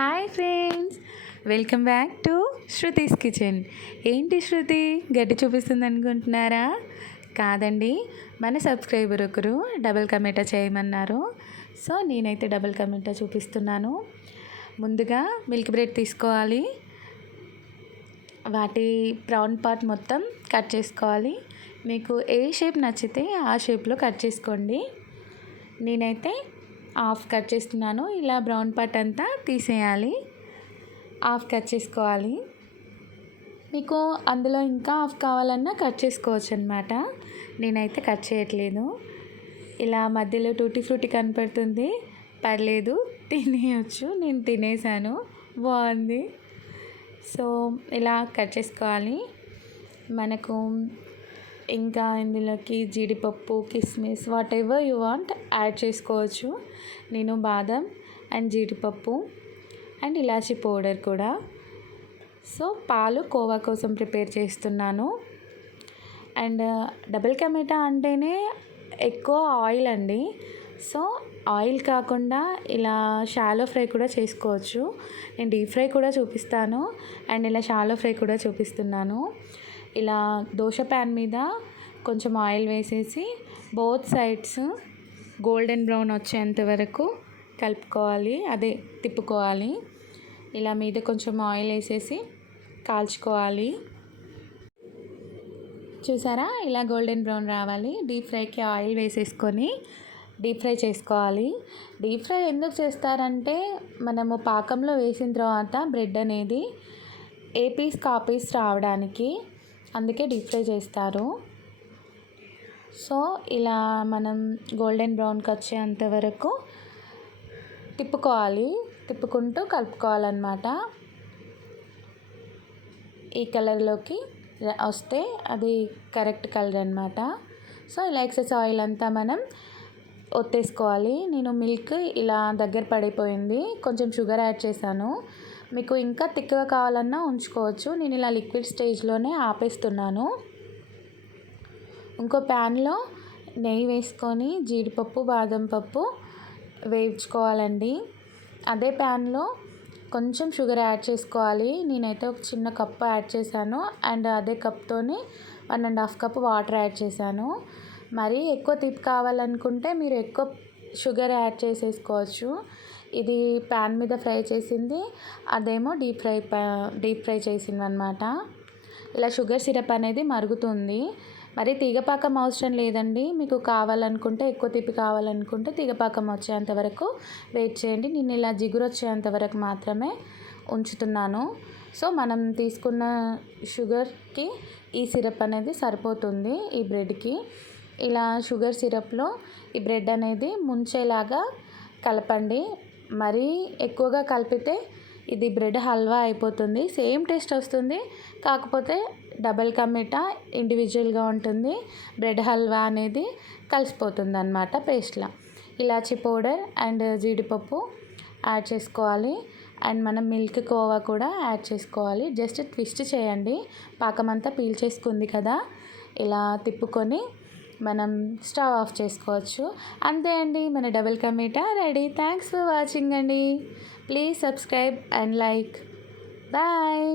Hi friends, welcome back to Shruti's kitchen. ఏంటి శృతి గడ్డి చూపిస్తుంది అనుకుంటున్నారా? కాదండి, మన సబ్స్క్రైబర్ ఒకరు డబుల్ కమేటా చేయమన్నారు. సో నేనైతే డబుల్ కమేటా చూపిస్తున్నాను. ముందుగా మిల్క్ బ్రెడ్ తీసుకోవాలి. వాటి బ్రౌన్ పార్ట్ మొత్తం కట్ చేసుకోవాలి. మీకు ఏ షేప్ నచ్చితే ఆ షేప్లో కట్ చేసుకోండి. నేనైతే హాఫ్ కట్ చేస్తున్నాను. ఇలా బ్రౌన్ పార్ట్ అంతా తీసేయాలి. హాఫ్ కట్ చేసుకోవాలి. మీకు అందులో ఇంకా హాఫ్ కావాలన్నా కట్ చేసుకోవచ్చు అనమాట. నేనైతే కట్ చేయట్లేదు. ఇలా మధ్యలో టూటీ ఫ్రూటీ కనపడుతుంది, పర్లేదు తినేయచ్చు. నేను తినేసాను, బాగుంది. సో ఇలా కట్ చేసుకోవాలి. మనకు ఇంకా ఇందులోకి జీడిపప్పు, కిస్మిస్, what ever you want add చేసుకోవచ్చు. నేను బాదం అండ్ జీడిపప్పు అండ్ ఇలాచీ పౌడర్ కూడా. సో పాలు కోవా కోసం ప్రిపేర్ చేస్తున్నాను. అండ్ డబుల్ కమేటా అంటేనే ఎక్కువ ఆయిల్ అండి. సో ఆయిల్ కాకుండా ఇలా షాలో ఫ్రై కూడా చేసుకోవచ్చు. నేను డీప్ ఫ్రై కూడా చూపిస్తాను అండ్ ఇలా షాలో ఫ్రై కూడా చూపిస్తున్నాను. ఇలా దోశ ప్యాన్ మీద కొంచెం ఆయిల్ వేసేసి బోత్ సైడ్స్ గోల్డెన్ బ్రౌన్ వచ్చేంత వరకు కలుపుకోవాలి, అదే తిప్పుకోవాలి. ఇలా మీద కొంచెం ఆయిల్ వేసేసి కాల్చుకోవాలి. చూసారా, ఇలా గోల్డెన్ బ్రౌన్ రావాలి. డీప్ ఫ్రైకి ఆయిల్ వేసేసుకొని డీప్ ఫ్రై చేసుకోవాలి. డీప్ ఫ్రై ఎందుకు చేస్తారంటే మనము పాకంలో వేసిన తర్వాత బ్రెడ్ అనేది ఏ పీస్ కా పీస్ రావడానికి, అందుకే డీప్ ఫ్రై చేస్తారు. సో ఇలా మనం గోల్డెన్ బ్రౌన్కి వచ్చేంత వరకు తిప్పుకోవాలి, తిప్పుకుంటూ కలుపుకోవాలన్నమాట. ఈ కలర్లోకి వస్తే అది కరెక్ట్ కలర్ అనమాట. సో ఇలా ఎక్సెస్ ఆయిల్ అంతా మనం ఒత్తేసుకోవాలి. నేను మిల్క్ ఇలా దగ్గర పడిపోయింది, కొంచెం షుగర్ యాడ్ చేశాను. మీకు ఇంకా థిక్గా కావాలన్నా ఉంచుకోవచ్చు. నేను ఇలా లిక్విడ్ స్టేజ్లోనే ఆపేస్తున్నాను. ఇంకో ప్యాన్లో నెయ్యి వేసుకొని జీడిపప్పు, బాదం పప్పు వేయించుకోవాలండి. అదే ప్యాన్లో కొంచెం షుగర్ యాడ్ చేసుకోవాలి. నేనైతే ఒక చిన్న కప్పు యాడ్ చేశాను అండ్ అదే కప్తోని 1.5 కప్ వాటర్ యాడ్ చేశాను. మరీ ఎక్కువ తీపి కావాలనుకుంటే మీరు ఎక్కువ షుగర్ యాడ్ చేసేసుకోవచ్చు. ఇది ప్యాన్ మీద ఫ్రై చేసింది, అదేమో డీప్ ఫ్రై చేసింది అనమాట. ఇలా షుగర్ సిరప్ అనేది మరుగుతుంది. మరి తీగపాకం అవసరం లేదండి. మీకు కావాలనుకుంటే ఎక్కువ తీపి కావాలనుకుంటే తీగపాకం వచ్చేంత వరకు వెయిట్ చేయండి. నేను ఇలా జిగురు వచ్చేంత వరకు మాత్రమే ఉంచుతున్నాను. సో మనం తీసుకున్న షుగర్కి ఈ సిరప్ అనేది సరిపోతుంది ఈ బ్రెడ్కి. ఇలా షుగర్ సిరప్లో ఈ బ్రెడ్ అనేది ముంచేలాగా కలపండి. మరీ ఎక్కువగా కలిపితే ఇది బ్రెడ్ హల్వా అయిపోతుంది. సేమ్ టేస్ట్ వస్తుంది, కాకపోతే డబల్ కమేటా ఇండివిజువల్గా ఉంటుంది. బ్రెడ్ హల్వా అనేది కలిసిపోతుంది అన్నమాట పేస్ట్లా. ఇలాచీ పౌడర్ అండ్ జీడిపప్పు యాడ్ చేసుకోవాలి. అండ్ మనం మిల్క్ కోవా కూడా యాడ్ చేసుకోవాలి. జస్ట్ ట్విస్ట్ చేయండి. పాకం అంతా పీల్చేసుకుంది కదా, ఇలా తిప్పుకొని మనం స్టవ్ ఆఫ్ చేసుకోవచ్చు. అంతే అండి, మన డబుల్ కమేటా రెడీ. థ్యాంక్స్ ఫర్ వాచింగ్ అండి. Please subscribe and like. Bye.